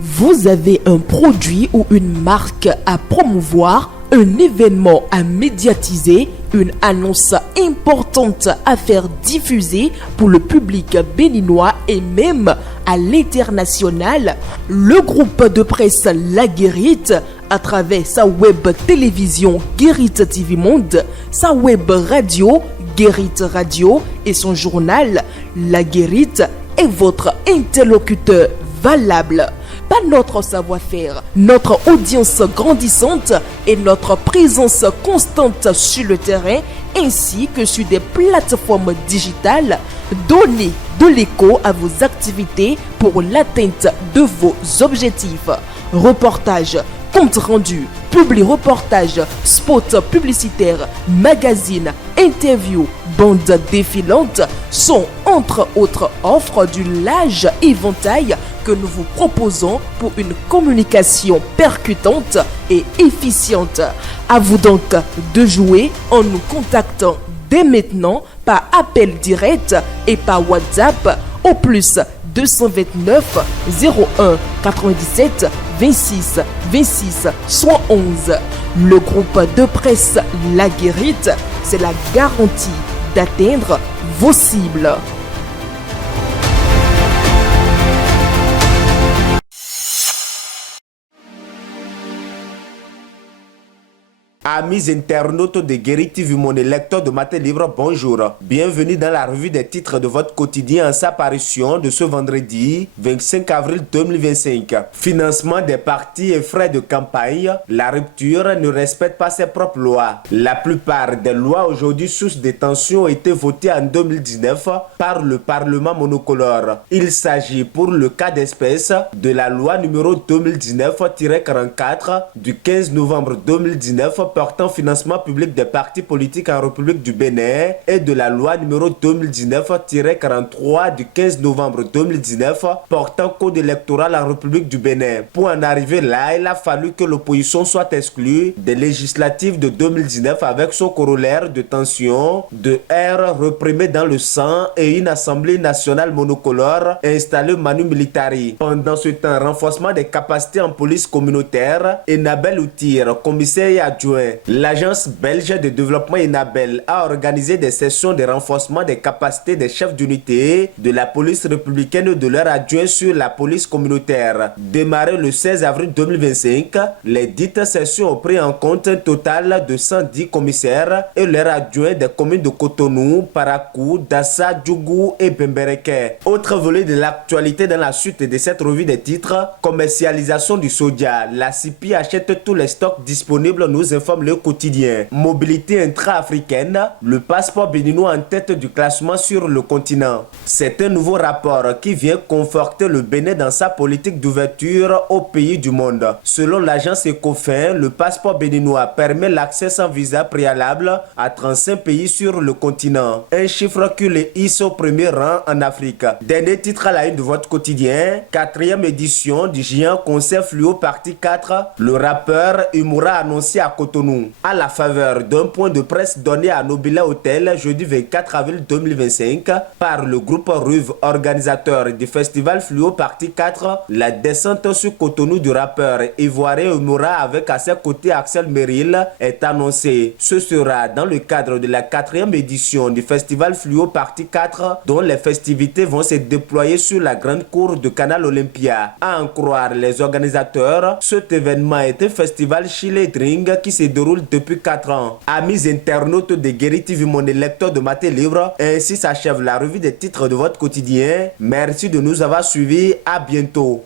Vous avez un produit ou une marque à promouvoir, un événement à médiatiser, une annonce importante à faire diffuser pour le public béninois et même à l'international. Le groupe de presse La Guérite, à travers sa web télévision Guérite TV Monde, sa web radio Guérite Radio et son journal La Guérite est votre interlocuteur valable. Pas notre savoir-faire, notre audience grandissante et notre présence constante sur le terrain ainsi que sur des plateformes digitales. Donnez de l'écho à vos activités pour l'atteinte de vos objectifs. Reportages, compte rendu, publi-reportage, spot publicitaire, magazine, interview, bande défilante sont entre autres offres du large éventail que nous vous proposons pour une communication percutante et efficiente. À vous donc de jouer en nous contactant dès maintenant par appel direct et par WhatsApp au plus 229 01 97 26 26 71. Le groupe de presse La Guérite, c'est la garantie d'atteindre vos cibles. Amis internautes de Guérite TV, mon lecteur de Matin Libre, bonjour. Bienvenue dans la revue des titres de votre quotidien en sa parution de ce vendredi 25 avril 2025. Financement des partis et frais de campagne, la rupture ne respecte pas ses propres lois. La plupart des lois aujourd'hui source de tensions ont été votées en 2019 par le Parlement monocolore. Il s'agit pour le cas d'espèce de la loi numéro 2019-44 du 15 novembre 2019 portant financement public des partis politiques en République du Bénin et de la loi numéro 2019-43 du 15 novembre 2019 portant code électoral en République du Bénin. Pour en arriver là, il a fallu que l'opposition soit exclue des législatives de 2019 avec son corollaire de tension, de haine réprimée dans le sang et une assemblée nationale monocolore installée manu militari. Pendant ce temps, renforcement des capacités en police communautaire, Enabel Outir, commissaire et adjoint. L'agence belge de développement Enabel a organisé des sessions de renforcement des capacités des chefs d'unité de la police républicaine et de leurs adjoints sur la police communautaire. Démarré le 16 avril 2025, les dites sessions ont pris en compte un total de 110 commissaires et leurs adjoints des communes de Cotonou, Parakou, Dassa, Djougou et Bembereke. Autre volet de l'actualité dans la suite de cette revue des titres, commercialisation du soja. La CIPI achète tous les stocks disponibles, nous informe le quotidien. Mobilité intra-africaine, le passeport béninois en tête du classement sur le continent. C'est un nouveau rapport qui vient conforter le Bénin dans sa politique d'ouverture aux pays du monde. Selon l'agence Ecofin, le passeport béninois permet l'accès sans visa préalable à 35 pays sur le continent. Un chiffre qui le hisse au premier rang en Afrique. Dernier titre à la une de votre quotidien, 4e édition du géant concert fluo partie 4. Le rappeur Humura annoncé à Cotonou. À la faveur d'un point de presse donné à Nobila Hotel jeudi 24 avril 2025 par le groupe RUV, organisateur du festival Fluo partie 4, la descente sur Cotonou du rappeur ivoirien Humura avec à ses côtés Axel Merrill est annoncée. Ce sera dans le cadre de la 4e édition du festival Fluo partie 4 dont les festivités vont se déployer sur la grande cour de Canal Olympia. À en croire les organisateurs, cet événement est un festival Chile Drink qui se déroule depuis 4 ans. Amis internautes de Guérite TV, mon lecteur de Matin Libre, ainsi s'achève la revue des titres de votre quotidien. Merci de nous avoir suivis. À bientôt.